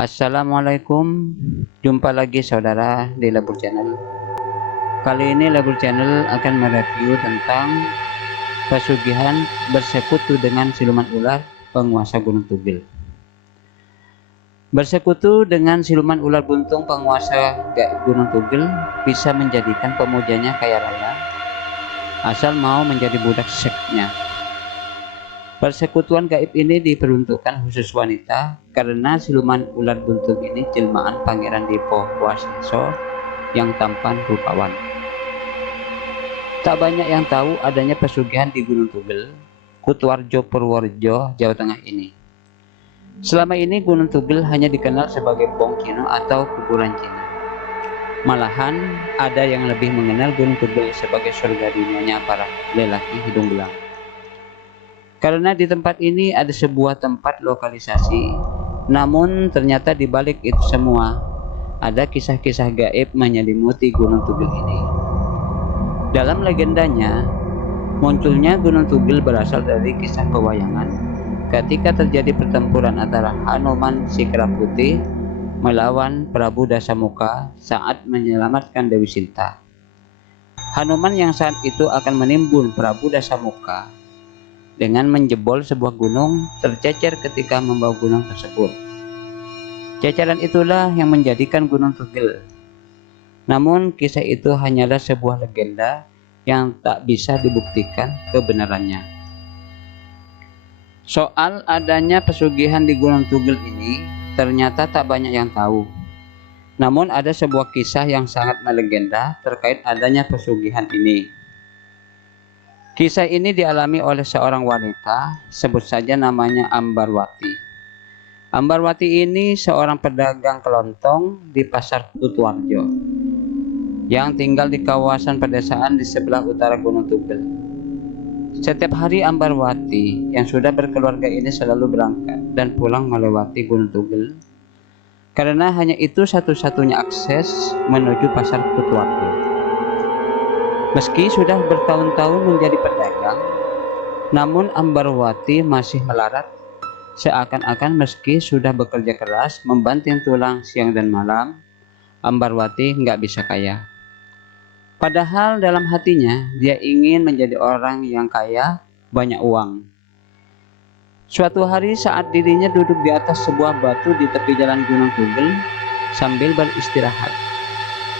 Assalamualaikum, jumpa lagi saudara di Labur Channel. Kali ini Labur Channel akan mereview tentang pesugihan bersekutu dengan siluman ular penguasa Gunung Tugil. Bersekutu dengan siluman ular buntung penguasa Gunung Tugil bisa menjadikan pemujanya kaya raya, asal mau menjadi budak seksnya. Persekutuan gaib ini diperuntukkan khusus wanita karena siluman ular buntung ini jelmaan Pangeran Dipo Waseso yang tampan rupawan. Tak banyak yang tahu adanya pesugihan di Gunung Tugil, Kutuarjo Purworejo, Jawa Tengah ini. Selama ini Gunung Tugil hanya dikenal sebagai Bong Kino atau kuburan Cina. Malahan ada yang lebih mengenal Gunung Tugil sebagai surga dunianya para lelaki hidung belang. Karena di tempat ini ada sebuah tempat lokalisasi, namun ternyata di balik itu semua ada kisah-kisah gaib menyelimuti Gunung Tugil ini. Dalam legendanya, munculnya Gunung Tugil berasal dari kisah pewayangan ketika terjadi pertempuran antara Hanuman si Kera Putih melawan Prabu Dasamuka saat menyelamatkan Dewi Sinta. Hanuman yang saat itu akan menimbun Prabu Dasamuka dengan menjebol sebuah gunung tercecer ketika membawa gunung tersebut. Ceceran itulah yang menjadikan Gunung Tugil. Namun kisah itu hanyalah sebuah legenda yang tak bisa dibuktikan kebenarannya. Soal adanya pesugihan di Gunung Tugil ini ternyata tak banyak yang tahu. Namun ada sebuah kisah yang sangat melegenda terkait adanya pesugihan ini. Kisah ini dialami oleh seorang wanita, sebut saja namanya Ambarwati. Ambarwati ini seorang pedagang kelontong di Pasar Kutuarjo yang tinggal di kawasan pedesaan di sebelah utara Gunung Tugil. Setiap hari Ambarwati yang sudah berkeluarga ini selalu berangkat dan pulang melewati Gunung Tugil karena hanya itu satu-satunya akses menuju Pasar Kutuarjo. Meski sudah bertahun-tahun menjadi pedagang, namun Ambarwati masih melarat, seakan-akan meski sudah bekerja keras membanting tulang siang dan malam, Ambarwati nggak bisa kaya. Padahal dalam hatinya dia ingin menjadi orang yang kaya, banyak uang. Suatu hari saat dirinya duduk di atas sebuah batu di tepi jalan Gunung Tugil sambil beristirahat.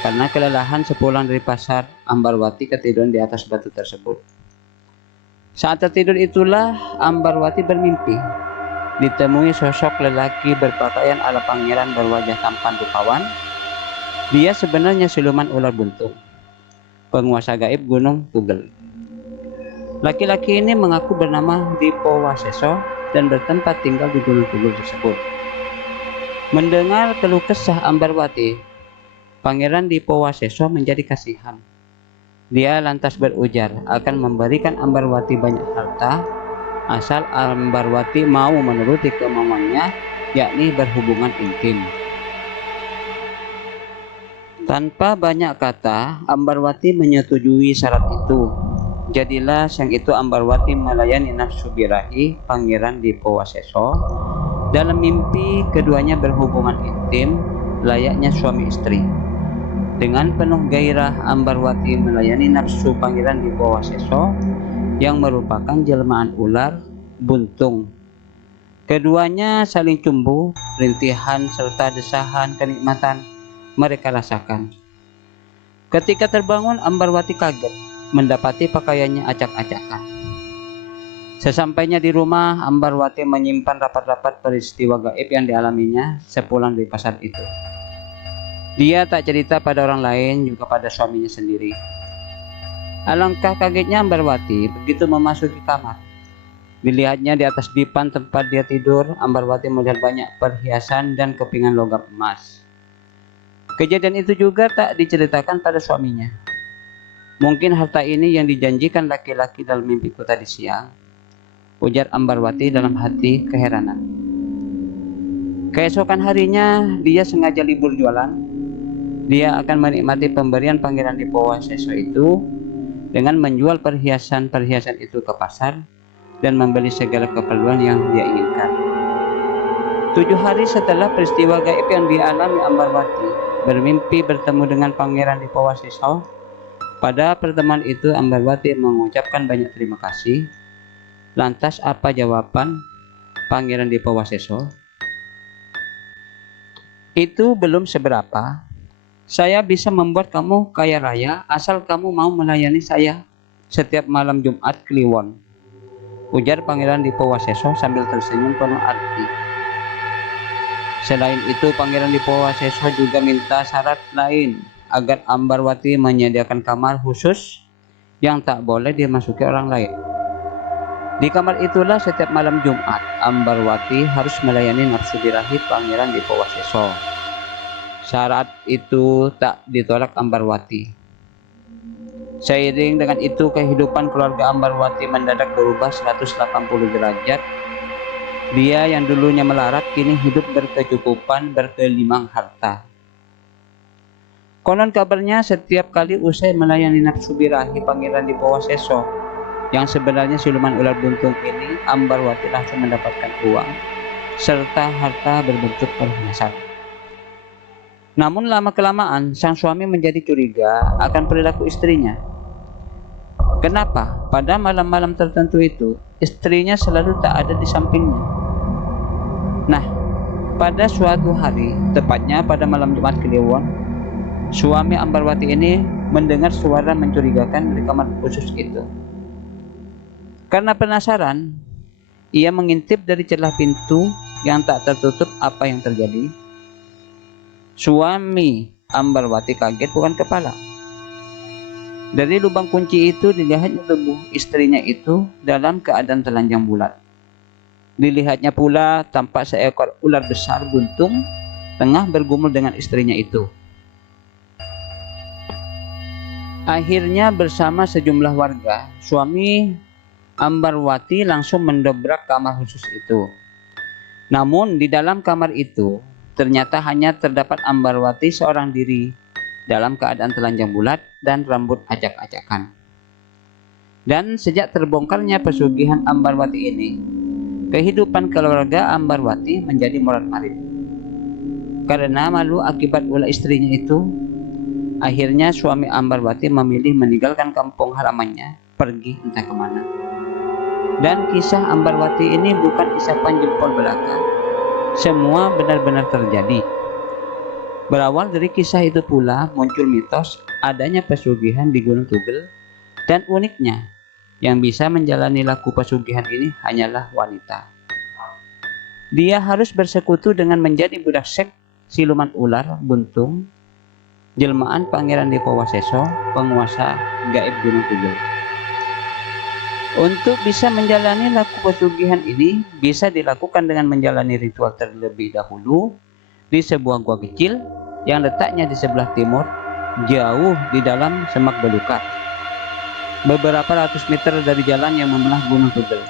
Karena kelelahan sepulang dari pasar, Ambarwati ketiduran di atas batu tersebut. Saat tertidur itulah Ambarwati bermimpi ditemui sosok lelaki berpakaian ala pangeran berwajah tampan rupawan. Dia sebenarnya siluman ular buntung, penguasa gaib Gunung Tugil. Laki-laki ini mengaku bernama Dipo Waseso dan bertempat tinggal di Gunung Tugil tersebut. Mendengar keluh kesah Ambarwati, Pangeran Dipo Waseso menjadi kasihan. Dia lantas berujar akan memberikan Ambarwati banyak harta asal Ambarwati mau menuruti kemauannya, yakni berhubungan intim. Tanpa banyak kata, Ambarwati menyetujui syarat itu. Jadilah siang itu Ambarwati melayani nafsu birahi Pangeran Dipo Waseso. Dalam mimpi keduanya berhubungan intim layaknya suami istri. Dengan penuh gairah Ambarwati melayani nafsu Pangeran Dipo Waseso yang merupakan jelmaan ular buntung. Keduanya saling cumbu, rintihan serta desahan kenikmatan mereka rasakan. Ketika terbangun, Ambarwati kaget mendapati pakaiannya acak-acakan. Sesampainya di rumah, Ambarwati menyimpan rapat-rapat peristiwa gaib yang dialaminya sepulang dari pasar itu. Dia tak cerita pada orang lain, juga pada suaminya sendiri. Alangkah kagetnya Ambarwati begitu memasuki kamar. Dilihatnya di atas dipan tempat dia tidur, Ambarwati melihat banyak perhiasan dan kepingan logam emas. Kejadian itu juga tak diceritakan pada suaminya. Mungkin harta ini yang dijanjikan laki-laki dalam mimpiku tadi siang, ujar Ambarwati dalam hati keheranan. Keesokan harinya, dia sengaja libur jualan. Dia akan menikmati pemberian Pangeran Dipo Waseso itu dengan menjual perhiasan-perhiasan itu ke pasar dan membeli segala keperluan yang dia inginkan. 7 hari setelah peristiwa gaib yang dialami Ambarwati bermimpi bertemu dengan Pangeran Dipawaseso. Pada pertemuan itu Ambarwati mengucapkan banyak terima kasih. Lantas apa jawaban Pangeran Dipawaseso? Itu belum seberapa. Saya bisa membuat kamu kaya raya asal kamu mau melayani saya setiap malam Jumat Kliwon, ujar Pangeran Dipawaseso sambil tersenyum penuh arti. Selain itu, Pangeran Dipawaseso juga minta syarat lain agar Ambarwati menyediakan kamar khusus yang tak boleh dimasuki orang lain. Di kamar itulah setiap malam Jumat Ambarwati harus melayani nafsu birahi Pangeran Dipawaseso. Syarat itu tak ditolak Ambarwati. Seiring dengan itu, kehidupan keluarga Ambarwati mendadak berubah 180 derajat. Dia yang dulunya melarat kini hidup berkecukupan, berkelimang harta. Konon kabarnya setiap kali usai melayani nafsu birahi Pangeran Dipawaseso, yang sebenarnya siluman ular buntung ini, Ambarwati langsung mendapatkan uang serta harta berbentuk perhiasan. Namun lama-kelamaan sang suami menjadi curiga akan perilaku istrinya. Kenapa pada malam-malam tertentu itu istrinya selalu tak ada di sampingnya? Nah, pada suatu hari, tepatnya pada malam Jumat Kliwon, suami Ambarwati ini mendengar suara mencurigakan di kamar khusus itu. Karena penasaran, ia mengintip dari celah pintu yang tak tertutup apa yang terjadi. Suami Ambarwati kaget bukan kepala. Dari lubang kunci itu dilihatnya tubuh istrinya itu dalam keadaan telanjang bulat. Dilihatnya pula tampak seekor ular besar buntung tengah bergumul dengan istrinya itu. Akhirnya bersama sejumlah warga, suami Ambarwati langsung mendobrak kamar khusus itu. Namun di dalam kamar itu ternyata hanya terdapat Ambarwati seorang diri dalam keadaan telanjang bulat dan rambut acak-acakan. Dan sejak terbongkarnya pesugihan Ambarwati ini, kehidupan keluarga Ambarwati menjadi morat-marit. Karena malu akibat ulah istrinya itu, akhirnya suami Ambarwati memilih meninggalkan kampung halamannya, pergi entah kemana. Dan kisah Ambarwati ini bukan isapan jempol belaka. Semua benar-benar terjadi. Berawal dari kisah itu pula muncul mitos adanya pesugihan di Gunung Tugel, dan uniknya yang bisa menjalani laku pesugihan ini hanyalah wanita. Dia harus bersekutu dengan menjadi budak seks siluman ular buntung, jelmaan Pangeran Dipawaseso, penguasa gaib Gunung Tugel. Untuk bisa menjalani laku pesugihan ini bisa dilakukan dengan menjalani ritual terlebih dahulu di sebuah gua kecil yang letaknya di sebelah timur, jauh di dalam semak belukar, beberapa ratus meter dari jalan yang membelah Gunung Tugel.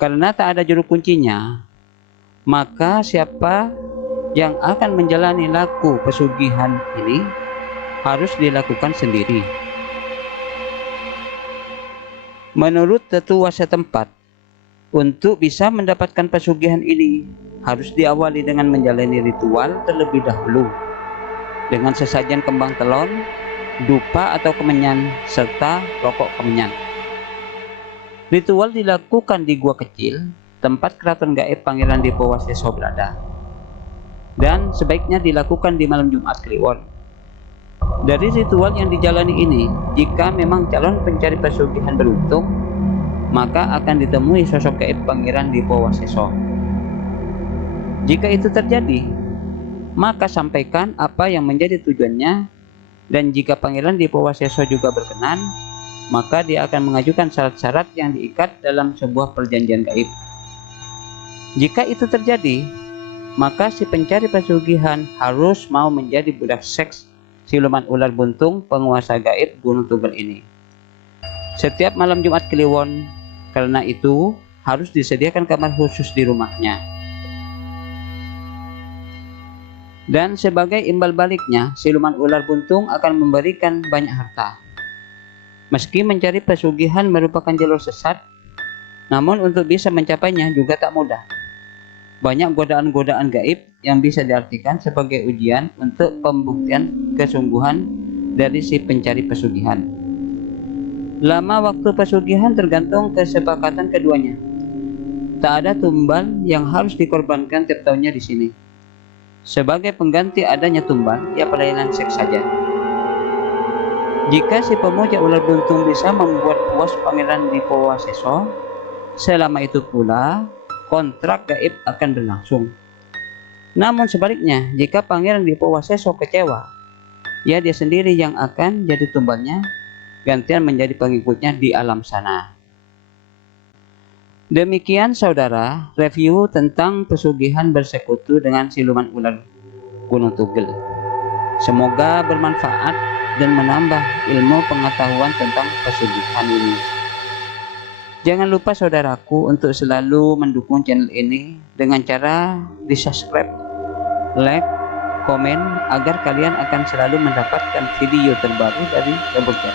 Karena tak ada juru kuncinya, maka siapa yang akan menjalani laku pesugihan ini harus dilakukan sendiri. Menurut tetua setempat, untuk bisa mendapatkan pesugihan ini harus diawali dengan menjalani ritual terlebih dahulu dengan sesajen kembang telon, dupa atau kemenyan, serta rokok kemenyan. Ritual dilakukan di gua kecil, tempat keraton gaib Pangeran Dipawaseso berada, dan sebaiknya dilakukan di malam Jumat Kliwon. Dari ritual yang dijalani ini, jika memang calon pencari pesugihan beruntung, maka akan ditemui sosok gaib Pangeran Dipawaseso. Jika itu terjadi, maka sampaikan apa yang menjadi tujuannya, dan jika Pangeran Dipawaseso juga berkenan, maka dia akan mengajukan syarat-syarat yang diikat dalam sebuah perjanjian gaib. Jika itu terjadi, maka si pencari pesugihan harus mau menjadi budak seks siluman ular buntung penguasa gaib Gunung Tugel ini setiap malam Jumat Kliwon. Karena itu harus disediakan kamar khusus di rumahnya. Dan sebagai imbal baliknya, siluman ular buntung akan memberikan banyak harta. Meski mencari pesugihan merupakan jalur sesat, namun untuk bisa mencapainya juga tak mudah. Banyak godaan-godaan gaib yang bisa diartikan sebagai ujian untuk pembuktian kesungguhan dari si pencari pesugihan. Lama waktu pesugihan tergantung kesepakatan keduanya. Tak ada tumbal yang harus dikorbankan tiap tahunnya di sini. Sebagai pengganti adanya tumbal, ya pelayanan seks saja. Jika si pemuja ular buntung bisa membuat puas Pangeran Dipowaseso, selama itu pula kontrak gaib akan berlangsung. Namun sebaliknya, jika Pangeran Dipowaseso kecewa, ya dia sendiri yang akan jadi tumbalnya, gantian menjadi pengikutnya di alam sana. Demikian saudara, review tentang pesugihan bersekutu dengan siluman ular Gunung Tugel. Semoga bermanfaat dan menambah ilmu pengetahuan tentang pesugihan ini. Jangan lupa saudaraku untuk selalu mendukung channel ini dengan cara di-subscribe, like, komen agar kalian akan selalu mendapatkan video terbaru dari Rebel.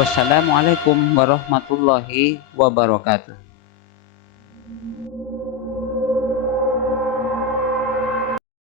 Wassalamualaikum warahmatullahi wabarakatuh.